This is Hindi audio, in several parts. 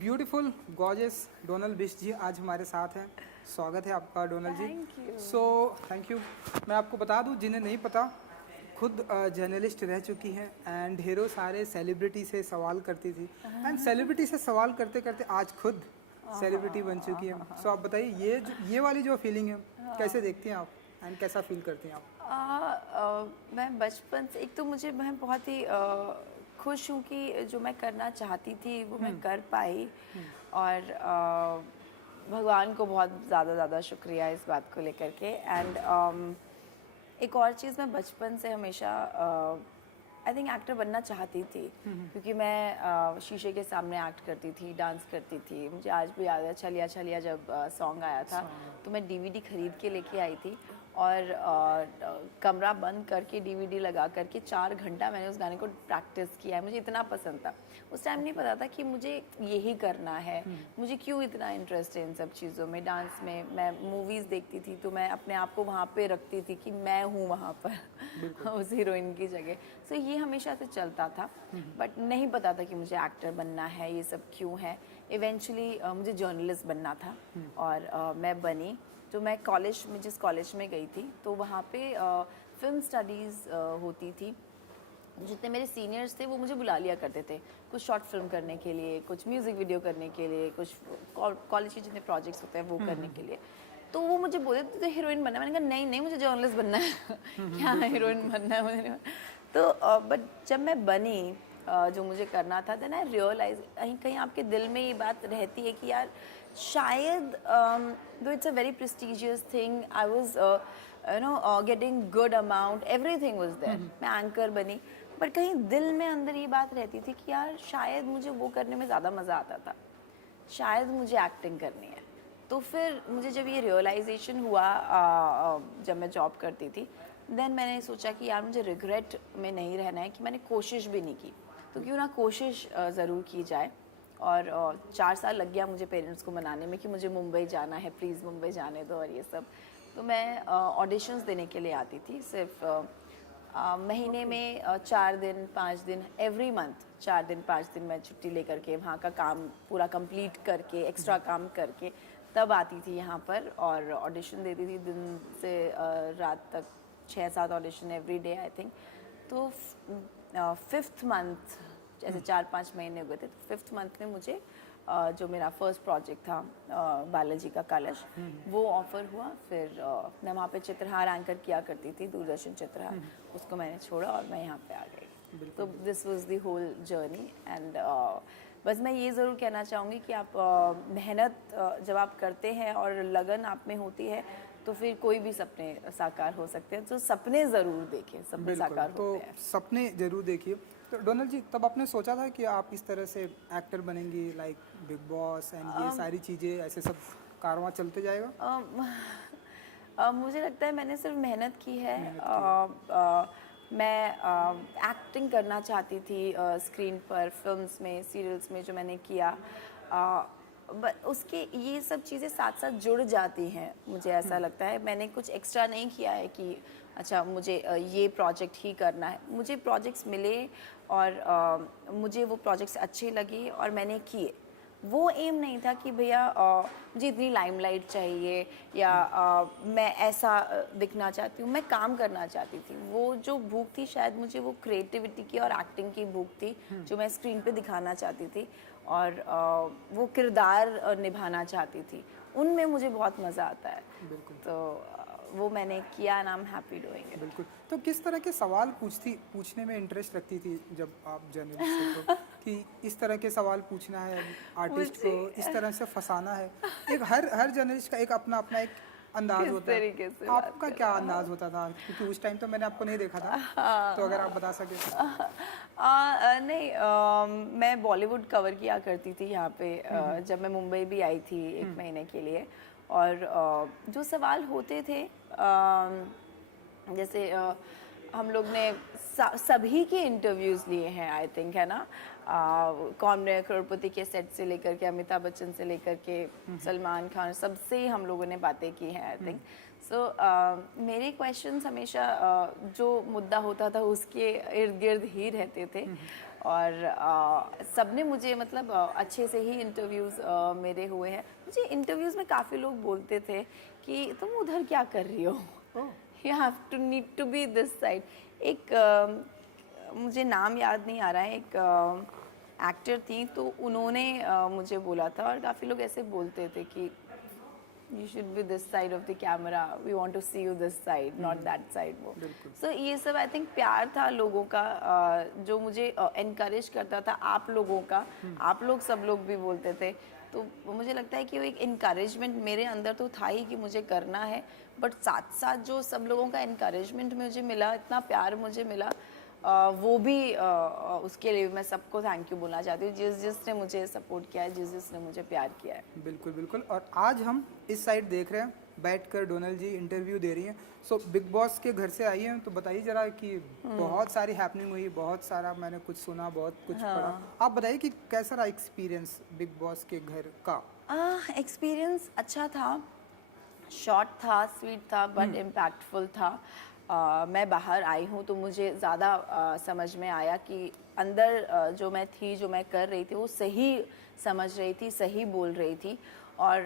ब्यूटीफुल गॉर्जियस डोनल बिश जी आज हमारे साथ हैं। स्वागत है आपका Donal ji. Thank you. Thank you. मैं आपको बता दूं जिन्हें नहीं पता, खुद जर्नलिस्ट रह चुकी हैं एंड ढेरों सारे सेलिब्रिटी से सवाल करती थी एंड सेलिब्रिटी से सवाल करते करते आज खुद सेलिब्रिटी बन चुकी है। सो आप बताइए ये वाली जो फीलिंग है कैसे देखती हैं आप एंड कैसा फील करती हैं आप? मैं बचपन से एक तो मैं बहुत ही खुश हूँ कि जो मैं करना चाहती थी वो मैं कर पाई। और भगवान को बहुत ज़्यादा शुक्रिया इस बात को लेकर के। एंड एक और चीज़, मैं बचपन से हमेशा आई थिंक एक्टर बनना चाहती थी, क्योंकि मैं शीशे के सामने एक्ट करती थी, डांस करती थी। मुझे आज भी याद है छलिया छलिया जब सॉन्ग आया था तो मैं डीवीडी खरीद के लेके आई थी और कमरा बंद करके डीवीडी लगा करके 4 घंटा मैंने उस गाने को प्रैक्टिस किया है। मुझे इतना पसंद था। उस टाइम नहीं पता था कि मुझे यही करना है, मुझे क्यों इतना इंटरेस्ट है इन सब चीज़ों में, डांस में। मैं मूवीज़ देखती थी तो मैं अपने आप को वहाँ पे रखती थी कि मैं हूँ वहाँ पर उस हीरोइन की जगह। सो ये हमेशा से चलता था, बट नहीं पता था कि मुझे एक्टर बनना है, ये सब क्यों है। इवेंचुअली मुझे जर्नलिस्ट बनना था और मैं बनी। तो मैं कॉलेज में, जिस कॉलेज में गई थी, तो वहाँ पे फिल्म स्टडीज़ होती थी। जितने मेरे सीनियर्स थे वो मुझे बुला लिया करते थे, कुछ शॉर्ट फिल्म करने के लिए, कुछ म्यूज़िक वीडियो करने के लिए, कुछ कॉलेज के जितने प्रोजेक्ट्स होते हैं वो करने के लिए। तो वो मुझे बोले तो हीरोइन बनना है। मैंने कहा नहीं नहीं, मुझे जर्नलिस्ट बनना है क्या हीरोइन बनना है मुझे नहीं। तो बट जब मैं बनी, जो मुझे करना था, देन आई रियलाइज कहीं कहीं आपके दिल में ये बात रहती है कि यार शायद दो it's a very prestigious thing, I was getting good amount, everything was there. मैं एंकर बनी, बट कहीं दिल में अंदर ये बात रहती थी कि यार शायद मुझे वो करने में ज़्यादा मज़ा आता था, शायद मुझे एक्टिंग करनी है। तो फिर मुझे जब ये रियलाइजेशन हुआ जब मैं जॉब करती थी, देन मैंने सोचा कि यार मुझे रिग्रेट में नहीं रहना है कि मैंने कोशिश भी नहीं की, तो क्यों ना कोशिश ज़रूर की जाए। और 4 साल लग गया मुझे पेरेंट्स को मनाने में कि मुझे मुंबई जाना है, प्लीज़ मुंबई जाने दो और ये सब। तो मैं ऑडिशंस देने के लिए आती थी, सिर्फ महीने में 4 दिन 5 दिन, एवरी मंथ 4 दिन 5 दिन मैं छुट्टी लेकर के वहाँ का काम पूरा कंप्लीट करके, एक्स्ट्रा काम करके तब आती थी यहाँ पर और ऑडिशन देती थी। दिन से रात तक 6-7 audition every day I think. तो 5th मंथ, जैसे 4-5 महीने हो गए थे, तो 5th मंथ में मुझे जो मेरा फर्स्ट प्रोजेक्ट था बालाजी का कलश, वो ऑफर हुआ। फिर मैं वहाँ पे चित्रहार एंकर किया करती थी, दूरदर्शन चित्रहार, उसको मैंने छोड़ा और मैं यहाँ पे आ गई। तो this was the whole journey. And बस मैं ये ज़रूर कहना चाहूँगी कि आप मेहनत जब आप करते हैं और लगन आप में होती है तो फिर कोई भी सपने साकार हो सकते हैं। तो सपने ज़रूर देखें, सपने साकार तो होते हैं। सपने जरूर देखिए। तो डोनल जी, तब आपने सोचा था कि आप इस तरह से एक्टर बनेंगी, लाइक बिग बॉस एंड ये सारी चीज़ें, ऐसे सब कारवां चलते जाएगा? मुझे लगता है मैंने सिर्फ मेहनत की है। मैं एक्टिंग करना चाहती थी स्क्रीन पर, फिल्म्स में, सीरियल्स में जो मैंने किया। बट उसके ये सब चीज़ें साथ साथ जुड़ जाती हैं, मुझे ऐसा लगता है। मैंने कुछ एक्स्ट्रा नहीं किया है कि अच्छा मुझे ये प्रोजेक्ट ही करना है। मुझे प्रोजेक्ट्स मिले और मुझे वो प्रोजेक्ट्स अच्छे लगे और मैंने किए। वो एम नहीं था कि भैया मुझे इतनी लाइमलाइट चाहिए या मैं ऐसा दिखना चाहती हूँ। मैं काम करना चाहती थी। वो जो भूख थी शायद मुझे वो क्रिएटिविटी की और एक्टिंग की भूख थी, जो मैं स्क्रीन पे दिखाना चाहती थी और वो किरदार निभाना चाहती थी। उनमें मुझे बहुत मज़ा आता है। बिल्कुल। तो वो मैंने किया and I am happy doing it. बिल्कुल। तो किस तरह के सवाल पूछने में इंटरेस्ट रखती थी जब आप जर्नलिस्ट थे, तो कि इस तरह के सवाल पूछना है आर्टिस्ट को, इस तरह से फंसाना है? एक हर जर्नलिस्ट का एक अपना अपना एक अंदाज किस होता है। तरीके से आपका क्या अंदाज होता था? क्योंकि उस टाइम तो मैंने आपको नहीं देखा था, तो अगर आप बता सके। नहीं, मैं बॉलीवुड कवर किया करती थी यहाँ पे जब मैं मुंबई भी आई थी 1 महीने के लिए। और जो सवाल होते थे, जैसे हम लोग ने सभी के इंटरव्यूज़ लिए हैं आई थिंक, है ना। कौन बनेगा करोड़पति के सेट से लेकर के अमिताभ बच्चन से लेकर के सलमान खान, सबसे हम लोगों ने बातें की हैं आई थिंक। सो मेरे क्वेश्चंस हमेशा जो मुद्दा होता था उसके इर्द गिर्द ही रहते थे और सबने मुझे मतलब अच्छे से ही इंटरव्यूज़ मेरे हुए हैं। मुझे इंटरव्यूज़ में काफ़ी लोग बोलते थे कि तुम उधर क्या कर रही हो, you have to need to be this side. एक मुझे नाम याद नहीं आ रहा है, एक एक्टर थी तो उन्होंने मुझे बोला था और काफ़ी लोग ऐसे बोलते थे कि you should be this side of the camera, we want to see you this side, not that side वो। So ये सब I think प्यार था लोगों का जो मुझे encourage करता था, आप लोगों का, आप लोग सब लोग भी बोलते थे। तो मुझे लगता है कि वो एक encouragement मेरे अंदर तो था ही कि मुझे करना है, बट साथ साथ जो सब लोगों का encouragement मुझे मिला, इतना प्यार मुझे मिला, वो भी उसके लिए मैं सबको थैंक यू बोलना चाहती हूँ, जिसने मुझे सपोर्ट किया है, जिसने मुझे प्यार किया है। बिल्कुल बिल्कुल। और आज हम इस साइड देख रहे हैं, बैठकर डोनल जी इंटरव्यू दे रही हैं। सो बिग बॉस के घर से आई हैं, तो बताइए जरा कि बहुत सारी हैपनिंग हुई, बहुत सारा मैंने कुछ सुना, बहुत कुछ पढ़ा। आप बताइए कि कैसा रहा एक्सपीरियंस बिग बॉस के घर का? एक्सपीरियंस अच्छा था, शॉर्ट था, स्वीट था, बट इम्पैक्टफुल था। मैं बाहर आई हूँ तो मुझे ज़्यादा समझ में आया कि अंदर जो मैं थी, जो मैं कर रही थी, वो सही समझ रही थी, सही बोल रही थी। और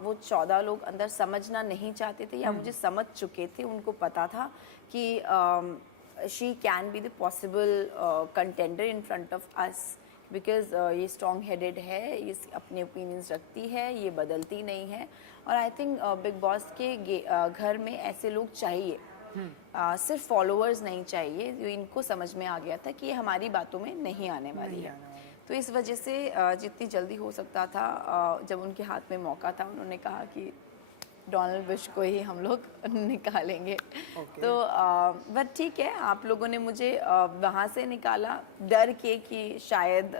वो 14 लोग अंदर समझना नहीं चाहते थे या मुझे समझ चुके थे, उनको पता था कि she can be the possible contender in front of us, because ये स्ट्रॉन्ग हेडेड है, ये अपने ओपिनियंस रखती है, ये बदलती नहीं है। और आई थिंक बिग बॉस के घर में ऐसे लोग चाहिए, सिर्फ फॉलोअर्स नहीं चाहिए। इनको समझ में आ गया था कि ये हमारी बातों में नहीं आने वाली है। तो इस वजह से जितनी जल्दी हो सकता था, जब उनके हाथ में मौका था, उन्होंने कहा कि डोनाल्ड बुश को ही हम लोग निकालेंगे। तो बट ठीक है, आप लोगों ने मुझे वहाँ से निकाला डर के कि शायद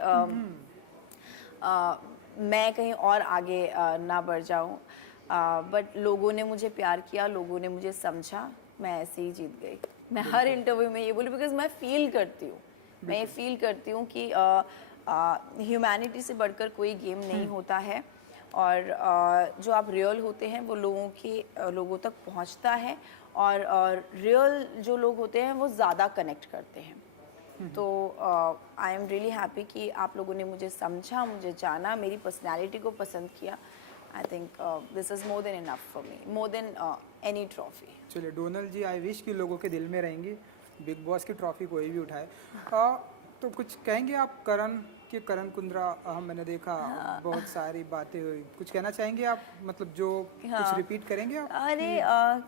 मैं कहीं और आगे ना बढ़ जाऊँ, बट लोगों ने मुझे प्यार किया, लोगों ने मुझे समझा, मैं ऐसे ही जीत गई। मैं हर इंटरव्यू में ये बोली, बिकॉज मैं फील करती हूँ, मैं ये फील करती हूँ कि ह्यूमैनिटी से बढ़कर कोई गेम नहीं होता है। और जो आप रियल होते हैं वो लोगों तक पहुंचता है, और रियल जो लोग होते हैं वो ज़्यादा कनेक्ट करते हैं। तो आई एम रियली हैप्पी कि आप लोगों ने मुझे समझा, मुझे जाना, मेरी पर्सनैलिटी को पसंद किया। आई think this is more than enough for me, more than any trophy. चलिए डोनल जी, आई विश कि लोगों के दिल में रहेंगी, बिग बॉस की ट्रॉफी कोई भी उठाए। तो कुछ कहेंगे आप करण कुंद्रा, मैंने देखा बहुत सारी बातें हुई, कुछ कहना चाहेंगे आप, मतलब जो कुछ रिपीट करेंगे आप? अरे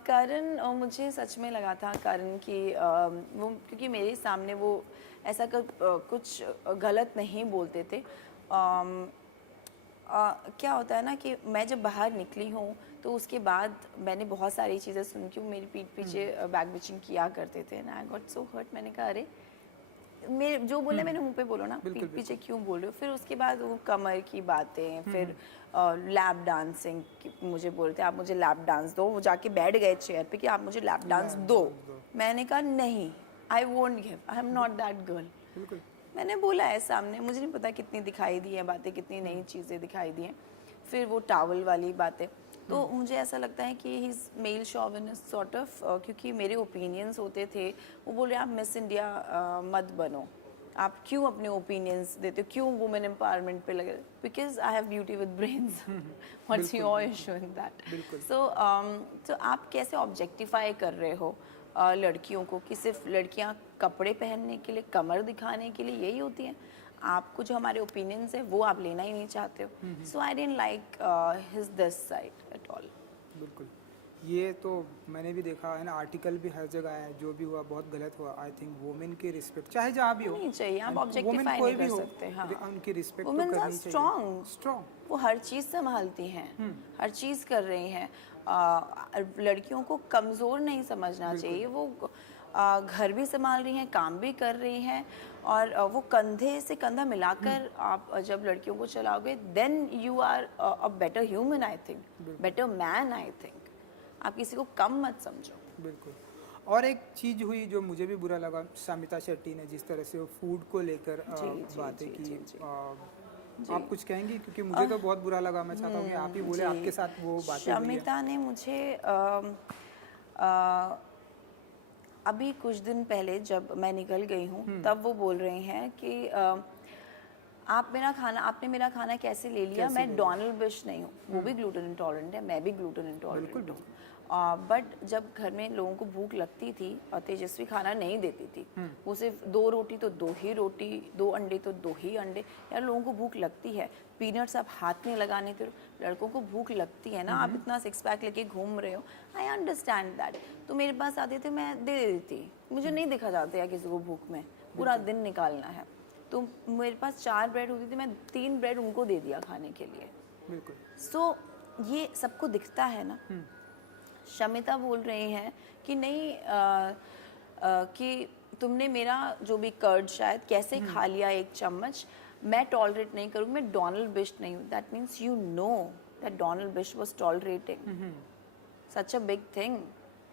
करण, मुझे सच में लगा था करण की वो, क्योंकि मेरे सामने वो ऐसा कुछ गलत नहीं बोलते थे। क्या होता है ना कि मैं जब बाहर निकली हूँ तो उसके बाद मैंने बहुत सारी चीज़ें सुन के, मेरी पीठ पीछे बैक बिचिंग किया करते थे ना। आई गॉट सो हर्ट, मैंने कहा अरे मेरे जो बोले मैंने मुंह पे बोलो ना, पीठ पीछे क्यों बोल रहे हो। फिर उसके बाद वो कमर की बातें, फिर लैप डांसिंग मुझे बोलते आप मुझे लैप डांस दो। वो जाके बैठ गए चेयर पे कि आप मुझे लैप डांस दो। मैंने कहा नहीं, I won't give, I am not that girl. मैंने बोला है सामने, मुझे नहीं पता कितनी दिखाई दी है बातें, कितनी नई चीज़ें दिखाई दी हैं। फिर वो टावल वाली बातें, तो मुझे ऐसा लगता है कि he is male chauvinist sort of, क्योंकि मेरे ओपिनियंस होते थे। वो बोल रहे आप मिस इंडिया मत बनो, आप क्यों अपने ओपिनियंस देते हो, क्यों वुमेन एम्पावरमेंट पे लगे, because I have beauty with brains, what's your issue in that. So आप कैसे ऑब्जेक्टिफाई कर रहे हो लड़कियों को, कि सिर्फ लड़कियां कपड़े पहनने के लिए, कमर दिखाने के लिए यही होती हैं। आपको जो हमारे ओपिनियंस है वो आप लेना ही नहीं चाहते हो। So I didn't like his this side at all. बिल्कुल, ये तो मैंने भी देखा है ना, आर्टिकल भी हर जगह है, जो भी हुआ बहुत गलत हुआ। आई थिंक वुमेन की रिस्पेक्ट चाहे जहाँ भी हो नहीं चाहिए, आप ऑब्जेक्टिफाई नहीं कर सकते। हाँ, उनकी रिस्पेक्ट तो वुमेन्स आर करनी चाहिए। स्ट्रॉन्ग, वो हर चीज़ संभालती हैं, हर चीज़ कर रही हैं। लड़कियों को कमज़ोर नहीं समझना चाहिए। वो घर भी संभाल रही हैं, काम भी कर रही हैं, और वो कंधे से कंधा मिलाकर आप जब लड़कियों को चलाओगे, then you are a better human, I think, better man, I think. आप किसी को कम मत समझो। बिल्कुल। और एक चीज़ हुई जो मुझे भी बुरा लगा, समिता शेट्टी ने जिस तरह से वो फूड को लेकर बातें की। आप कुछ कहेंगी, क्योंकि मुझे तो बहुत बुरा लगा। मैं चाहता हूँ कि आप ही बोले, आपके साथ वो बातें हुई हैं। समिता ने मुझे अभी कुछ दिन पहले जब मैं निकल गई हूँ तब वो बोल रहे हैं कि आपने मेरा खाना कैसे ले लिया, मैं डोनाल्ड बिश नहीं हूँ, वो भी ग्लूटेन इंटॉलरेंट है, मैं भी ग्लूटेन इंटॉलरेंट हूँ। बट जब घर में लोगों को भूख लगती थी और तेजस्वी खाना नहीं देती थी, वो सिर्फ 2 रोटी तो 2 ही रोटी, 2 अंडे तो 2 ही अंडे। यार लोगों को भूख लगती है, पीनट्स आप हाथ में लगाने के, लड़कों को भूख लगती है ना, आप इतना 6 पैक लेके घूम रहे हो, आई अंडरस्टैंड दैट। तो मेरे पास आते थे, मैं दे देती, मुझे नहीं देखा जाता है किसी को भूख में, पूरा दिन निकालना है। तो मेरे पास 4 ब्रेड होती थी, मैं 3 ब्रेड उनको दे दिया खाने के लिए। बिल्कुल। सो ये सबको दिखता है ना। शमिता बोल रही हैं कि नहीं कि तुमने मेरा जो भी कर्ड शायद कैसे खा लिया 1 चम्मच, मैं टॉलरेट नहीं करूँगी, मैं डोनाल्ड बिश नहीं हूँ। That means you know that Donal Bisht was tolerating such a big thing.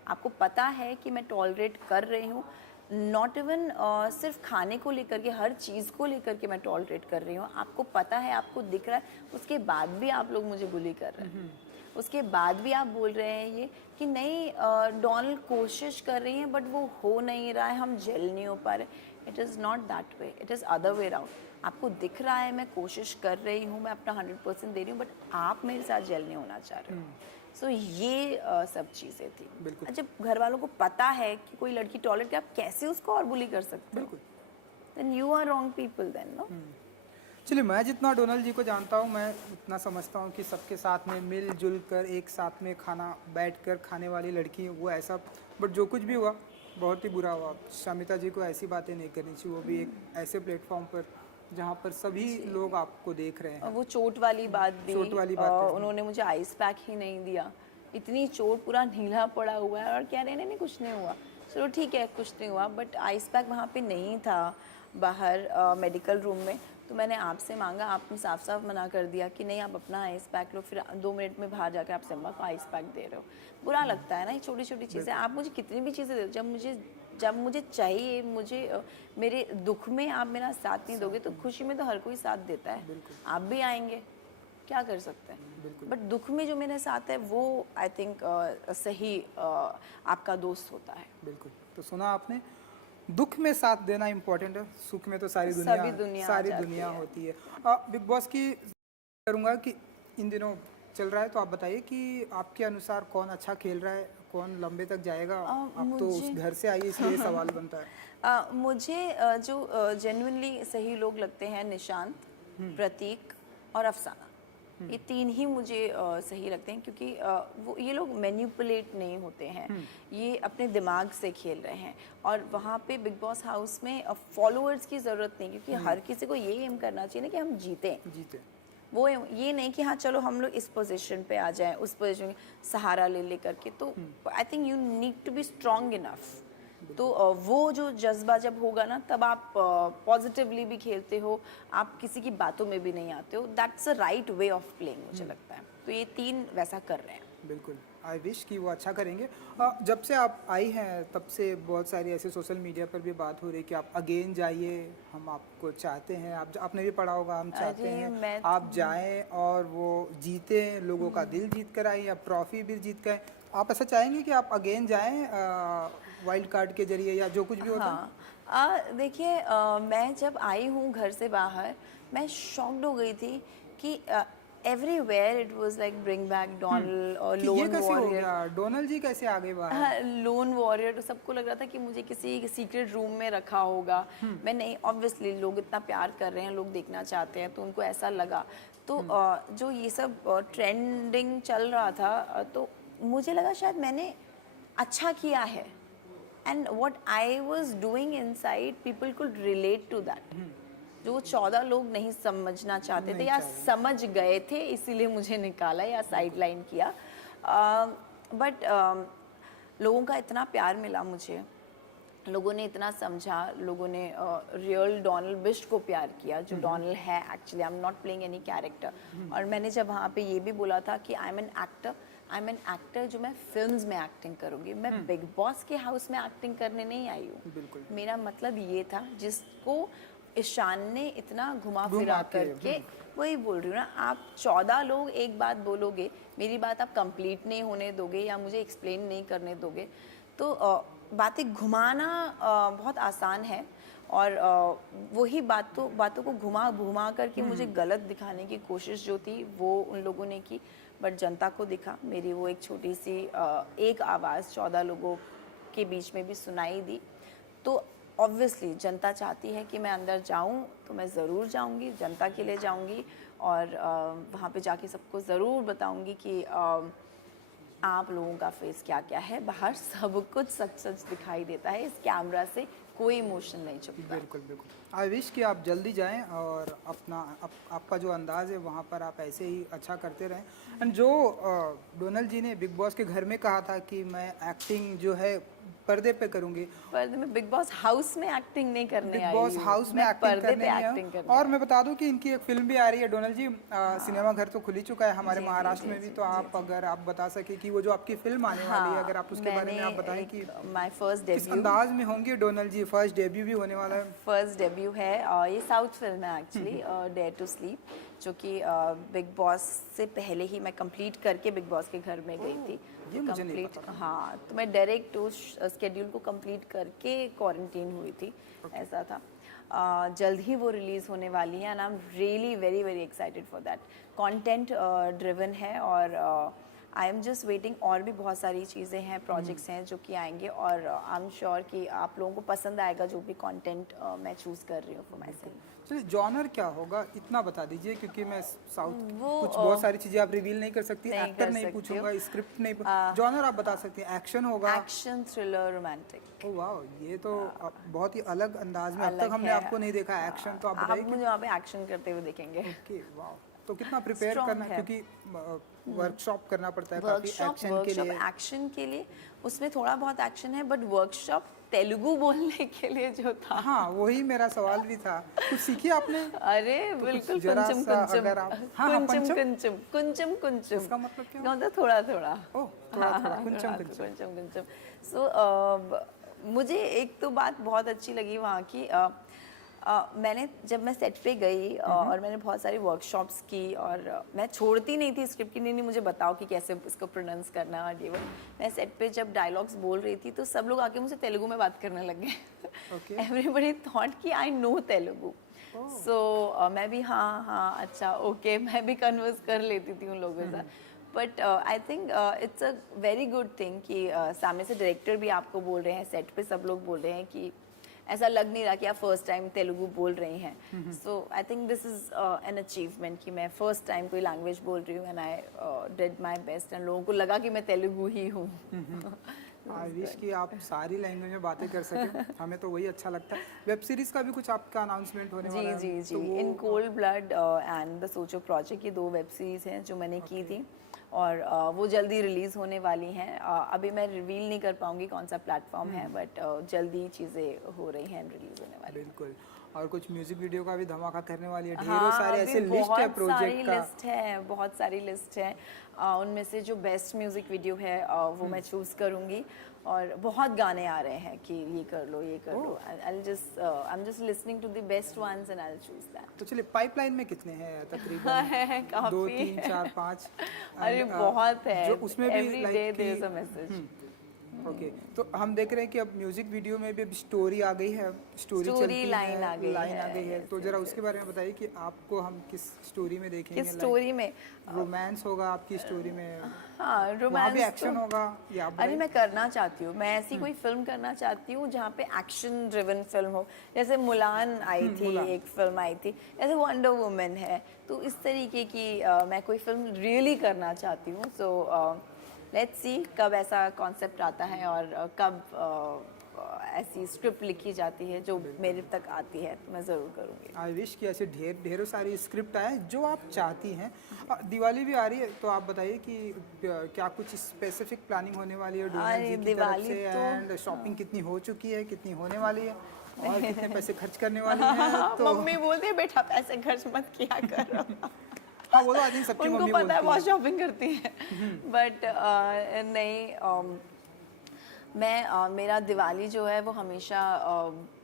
आपको पता है कि मैं टॉलरेट कर रही हूँ, नॉट इवन सिर्फ खाने को लेकर के, हर चीज़ को लेकर के मैं टॉलरेट कर रही हूँ। आपको पता है, आपको दिख रहा है, उसके बाद भी आप लोग मुझे बुली कर रहे हैं। उसके बाद भी आप बोल रहे हैं ये कि नहीं डोनाल्ड कोशिश कर रही हैं बट वो हो नहीं रहा है, हम जेल नहीं हो पा रहे। It is not that way, it is other way round. आपको दिख रहा है मैं कोशिश कर रही हूँ, मैं अपना 100% दे रही हूँ, बट आप मेरे साथ जेल नहीं होना चाह रहे हो। सो ये सब चीज़ें थी। बिल्कुल। जब घर वालों को पता है कि कोई लड़की टॉयलेट, आप कैसे उसको और बुली कर सकते हो? बिल्कुल। Then you are wrong people then, no? चलिए, मैं जितना डोनाल्ड जी को जानता हूँ, मैं उतना समझता हूँ कि सबके साथ में मिलजुल कर एक साथ में खाना बैठकर खाने वाली लड़की है वो ऐसा। बट जो कुछ भी हुआ बहुत ही बुरा हुआ। शमिता जी को ऐसी बातें नहीं करनी चाहिए, वो भी एक ऐसे प्लेटफॉर्म पर जहाँ पर सभी लोग आपको देख रहे हैं। वो चोट वाली बात भी, चोट वाली बात है। उन्होंने मुझे आइस पैक ही नहीं दिया, इतनी चोट, पूरा नीला पड़ा हुआ है और कह रहे हैं नहीं कुछ नहीं हुआ। चलो ठीक है कुछ नहीं हुआ, बट आइस पैक वहाँ पे नहीं था बाहर मेडिकल रूम में। तो मैंने आपसे मांगा, आपने साफ साफ मना कर दिया कि नहीं आप अपना आइस पैक लो, फिर 2 मिनट में बाहर जाकर आप सिम्बा को आइस पैक दे रहे हो। बुरा लगता है ना ये छोटी छोटी चीज़ें। आप मुझे कितनी भी चीज़ें दे दो, जब मुझे चाहिए, मुझे मेरे दुख में आप मेरा साथ नहीं दोगे तो खुशी में तो हर कोई साथ देता है। आप भी आएंगे, क्या कर सकते हैं। बट दुख में जो मेरे साथ है वो आई थिंक सही आपका दोस्त होता है। बिल्कुल। तो सुना आपने, दुख में साथ देना इम्पोर्टेंट है, सुख में तो सारी दुनिया होती है। बिग बॉस की करूँगा कि इन दिनों चल रहा है, तो आप बताइए कि आपके अनुसार कौन अच्छा खेल रहा है, कौन लंबे तक जाएगा? आप तो उस घर से आई, इसलिए सवाल बनता है। मुझे जो जेन्युइनली सही लोग लगते हैं, निशांत, प्रतीक और अफसाना, ये 3 ही मुझे सही लगते हैं, क्योंकि वो ये लोग मैनिपुलेट नहीं होते हैं, ये अपने दिमाग से खेल रहे हैं। और वहाँ पे बिग बॉस हाउस में फॉलोअर्स की ज़रूरत नहीं, क्योंकि हर किसी को ये एम करना चाहिए ना कि हम जीतें। वो ये नहीं कि हाँ चलो हम लोग इस पोजीशन पे आ जाएं, उस पोजीशन में सहारा ले करके। तो I think you need to be strong enough. तो वो जो जज्बा जब होगा ना, तब आप पॉजिटिवली भी खेलते हो, आप किसी की बातों में भी नहीं आते हो। That's a right way of playing, मुझे लगता है। तो ये 3 वैसा कर रहे हैं। बिल्कुल, आई विश कि वो अच्छा करेंगे। जब से आप आई हैं तब से बहुत सारी ऐसे सोशल मीडिया पर भी बात हो रही है कि आप अगेन जाइए, हम आपको चाहते हैं। आपने भी पढ़ा होगा, हम चाहते हैं आप जाएं और वो जीतें, लोगों का दिल जीत कर आए, या ट्रॉफी भी जीत कर आए। आप ऐसा चाहेंगे कि आप अगेन जाएं वाइल्ड कार्ड के जरिए, या जो कुछ भी होता है? हाँ, देखिए मैं जब आई हूँ घर से बाहर, मैं शॉक्ड हो गई थी कि everywhere it was like bring back Donald और लोन वॉरियर। डोनाल्ड जी कैसे आगे बाहर? हाँ, लोन वॉरियर। तो सबको लग रहा था कि मुझे किसी सीक्रेट रूम में रखा होगा। मैं नहीं, ऑब्वियसली लोग इतना प्यार कर रहे हैं, लोग देखना चाहते हैं, तो उनको ऐसा लगा। तो जो ये सब ट्रेंडिंग चल रहा था, तो मुझे लगा शायद मैंने अच्छा किया है, and what I was doing inside people could relate to that. जो 14 लोग नहीं समझना चाहते थे या समझ गए थे, इसीलिए मुझे निकाला या साइडलाइन किया। बट लोगों का इतना प्यार मिला मुझे, लोगों ने इतना समझा, लोगों ने रियल डोनाल्ड बिश को प्यार किया, जो डोनाल्ड है actually. I am not playing any character. और मैंने जब वहाँ पे ये भी बोला था कि आई एम एन एक्टर जो मैं फिल्म्स में एक्टिंग करूँगी, मैं बिग बॉस के हाउस में एक्टिंग करने नहीं आई हूँ। मेरा मतलब ये था, जिसको ईशान ने इतना घुमा घुमा फिरा के, करके, वही बोल रही हूँ ना, आप 14 लोग एक बात बोलोगे, मेरी बात आप कंप्लीट नहीं होने दोगे या मुझे एक्सप्लेन नहीं करने दोगे, तो बातें घुमाना बहुत आसान है, और वही बातों को घुमा घुमा करके मुझे गलत दिखाने की कोशिश जो थी वो उन लोगों ने की, बट जनता को दिखा मेरी वो एक छोटी सी एक आवाज़ 14 लोगों के बीच में भी सुनाई दी। तो ऑब्वियसली जनता चाहती है कि मैं अंदर जाऊं, तो मैं ज़रूर जाऊंगी, जनता के लिए जाऊंगी, और वहाँ पे जाके सबको ज़रूर बताऊंगी कि आप लोगों का फेस क्या क्या है, बाहर सब कुछ सच सच दिखाई देता है, इस कैमरा से कोई इमोशन नहीं छुपता। बिल्कुल बिल्कुल। आई विश कि आप जल्दी जाएं और अपना आपका जो अंदाज़ है वहाँ पर आप ऐसे ही अच्छा करते रहें। एंड जो डोनाल्ड जी ने बिग बॉस के घर में कहा था कि मैं एक्टिंग जो है पर्दे पे करूँगी, पर मैं बिग बॉस हाउस में एक्टिंग नहीं करने बिग आई बॉस हूँ, हाउस में मैं एक्टिंग पर्दे करने पे नहीं एक्टिंग आया। करने और मैं बता दूं कि इनकी एक फिल्म भी आ रही है डोनाल्ड जी, सिनेमा घर तो खुल ही चुका है हमारे जी, महाराष्ट्र जी, में भी। जी, तो आप अगर आप बता सके कि वो जो आपकी फिल्म आने वाली है, अगर आप उसके बारे में आप बताएं कि माय फर्स्ट किस डेब्यू, अंदाज में होंगे डोनाल्ड जी, फर्स्ट डेब्यू भी होने वाला है। फर्स्ट डेब्यू है, ये साउथ फिल्म है एक्चुअली, डेयर टू स्लीप, जो कि बिग बॉस से पहले ही मैं कंप्लीट करके बिग बॉस के घर में गई थी। ये मुझे नहीं पता। हाँ, तो मैं डायरेक्ट उस स्केड्यूल को कंप्लीट करके क्वारंटीन हुई थी, ऐसा था। जल्द ही वो रिलीज़ होने वाली है, and I am really very very excited for that. Content driven है, और आई एम जस्ट वेटिंग, और भी बहुत सारी चीज़ें हैं, प्रोजेक्ट्स हैं जो कि आएंगे, और आई एम श्योर कि आप लोगों को पसंद आएगा जो भी कंटेंट मैं चूज़ कर रही हूँ फॉर माई सेल्फ। चलिए, जॉनर क्या होगा इतना बता दीजिए, क्योंकि मैं साउथ वो, कुछ बहुत सारी चीज़ें आप रिवील नहीं कर सकती, नहीं एक्टर कर नहीं सकती पूछूंगा, हूँ। स्क्रिप्ट नहीं, जॉनर आप बता सकती हैं। एक्शन होगा? Action, thriller, romantic. ओह वाह, ये तो बहुत ही अलग अंदाज में, अब तक अलग हमने है। आपको नहीं देखा एक्शन, तो आप आप बताइए मुझे वहाँ पे एक्शन करते हुए देखेंगे। कि वाह, तो कितना प्रिपेयर Strong करना, है। क्योंकि वर्कशॉप करना पड़ता है काफी एक्शन के लिए। एक्शन के लिए उसमें थोड़ा बहुत एक्शन है, बट वर्कशॉप तेलुगु बोलने के लिए जो था, हाँ, वही मेरा सवाल भी था, कुछ सीखी आपने? अरे तो बिल्कुल, जरा कुंचम सा कुंचम अगर आप, हाँ, हाँ, कुंचम पंचम? कुंचम कुंचम कुंचम, इसका मतलब क्या? मतलब थोड़ा थोड़ा, ओह, थोड़ा थोड़ा, कुंचम कुंचम। कुंचम कुंचम। सो मुझे एक तो बात बहुत अच्छी लगी वहाँ की, मैंने जब मैं सेट पे गई और मैंने बहुत सारी वर्कशॉप्स की, और मैं छोड़ती नहीं थी स्क्रिप्ट की, नहीं मुझे बताओ कि कैसे इसको प्रोनाउंस करना है, और ये वो। मैं सेट पे जब डायलॉग्स बोल रही थी तो सब लोग आके मुझसे तेलुगु में बात करने लग गए। एवरीबडी थॉट कि आई नो तेलुगु। सो मैं भी हाँ अच्छा ओके, मैं भी कन्वर्स कर लेती थी उन लोगों के साथ। But I think it's a very good thing कि सामने से डायरेक्टर भी आपको बोल रहे हैं, सेट पे सब लोग बोल रहे हैं कि ऐसा लग नहीं रहा कि आप फर्स्ट टाइम तेलुगु बोल रही हैं। So I think this is an achievement कि मैं फर्स्ट टाइम कोई लैंग्वेज बोल रही हूँ, and I did my best, and लोगों को लगा कि मैं तेलुगु ही हूँ। आई विश कि आप सारी लैंग्वेज में बातें कर सकें, हमें तो वही अच्छा लगता है। वेब सीरीज का भी कुछ आपका अनाउंसमेंट होने वाला है? जी, तो वो in cold blood and the सोचो प्रोजेक्ट, ये 2 वेब सीरीज हैं जो मैंने की थी, और वो जल्दी रिलीज़ होने वाली हैं। अभी मैं रिवील नहीं कर पाऊंगी कौन सा प्लेटफॉर्म है, बट जल्दी चीज़ें हो रही हैं, रिलीज़ होने वाली। बिल्कुल। और कुछ म्यूजिक वीडियो का भी धमाका करने वाली है, ढेरों हाँ, सारे अभी ऐसे लिस्ट है प्रोजेक्ट का। लिस्ट है, बहुत सारी लिस्ट है। उनमें से जो बेस्ट म्यूजिक वीडियो है वो मैं चूज़ करूँगी, और बहुत गाने आ रहे हैं कि ये कर लो ये कर लो। I am just listening to the best ones and I will choose that. तो चलिए, पाइपलाइन में कितने हैं तकरीबन? काफी 2, 3, 4, 5? अरे बहुत है, जो उसमें भी every day there is a message. Okay, तो हम देख रहे हैं कि अब म्यूजिक वीडियो में भी अब स्टोरी आ गई है, स्टोरी लाइन आ गई लाइन आ गई है। yes, तो जरा उसके बारे में बताइए कि आपको हम किस स्टोरी में देखेंगे? किस स्टोरी में? रोमांस होगा आपकी स्टोरी में? हाँ, वहाँ रोमांस भी एक्शन होगा या आप अरे मैं करना चाहती हूँ, मैं ऐसी कोई फिल्म करना चाहती हूँ जहाँ पे एक्शन ड्रिवन फिल्म हो, जैसे मुलान आई थी, एक फिल्म आई थी, जैसे वंडर वुमन है, तो इस तरीके की मैं कोई फिल्म रियली करना चाहती हूँ। सो लेट्स सी कब ऐसा कॉन्सेप्ट आता है, और कब ऐसी स्क्रिप्ट लिखी जाती है जो मेरे तक आती है, तो मैं ज़रूर करूँगी। आई विश कि ऐसे ढेरों सारी स्क्रिप्ट आए जो आप चाहती हैं। दिवाली भी आ रही है, तो आप बताइए कि क्या कुछ स्पेसिफिक प्लानिंग होने वाली है डोनाल्ड जी की तरफ से? एंड शॉपिंग कितनी हो चुकी है, कितनी होने वाली है, और कितने पैसे खर्च करने वाली हैं? तो मम्मी बोलते हैं बेटा पैसे खर्च मत किया करो। हाँ, वो तो आई थिंक सबकी उनको मम्मी पता है बोलती बहुत शॉपिंग करती है, बट नहीं, मैं मेरा दिवाली जो है वो हमेशा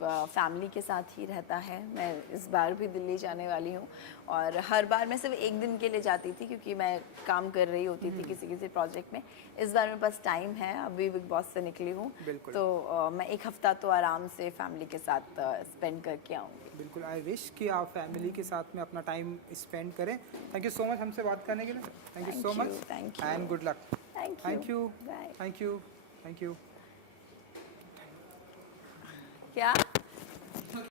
फैमिली के साथ ही रहता है। मैं इस बार भी दिल्ली जाने वाली हूँ और हर बार मैं सिर्फ एक दिन के लिए जाती थी क्योंकि मैं काम कर रही होती थी किसी प्रोजेक्ट में। इस बार मेरे पास टाइम है, अभी बिग बॉस से निकली हूँ, तो मैं एक हफ्ता तो आराम से फैमिली के साथ स्पेंड करके आऊँगी। बिल्कुल, आई विश कि आप फैमिली के साथ में अपना टाइम स्पेंड करें। थैंक यू सो मच हमसे बात करने के लिए। Thank you so much thank you and good luck. Thank you thank you. क्या